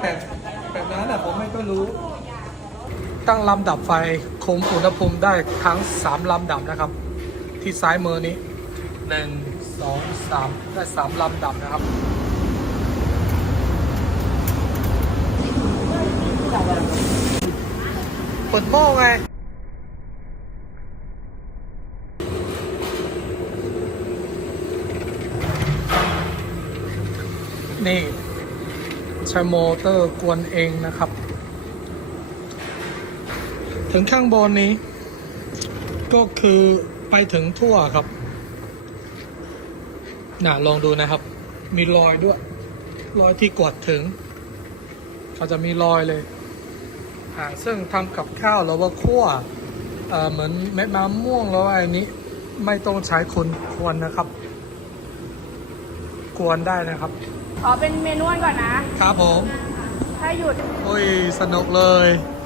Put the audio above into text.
แบบแบบนั้นอะผมไม่ก็รู้ ตั้งลำดับไฟคุมอุณหภูมิได้ทั้ง 3 ลำดับนะครับ ที่ซ้ายมือนี้ 1 2 3 ได้ 3 ลำดับนะครับ เปิดหม้อไงนี่ ใช้มอเตอร์กวนเองนะครับ ถึงข้างบนนี้ ก็คือไปถึงทั่วครับน่ะลองดูนะครับ มีรอยด้วย รอยที่กดถึง เขาจะมีรอยเลยอ่าซึ่งทำกับข้าวหรือว่าคั่วเอ่อเหมือนเม็ดมะม่วงแล้วอันนี้ไม่ต้องใช้คนควรนะครับกวนได้นะครับ ขอเป็นเมนูก่อนนะ ครับผม ถ้าหยุด โอ้ย สนุกเลยถ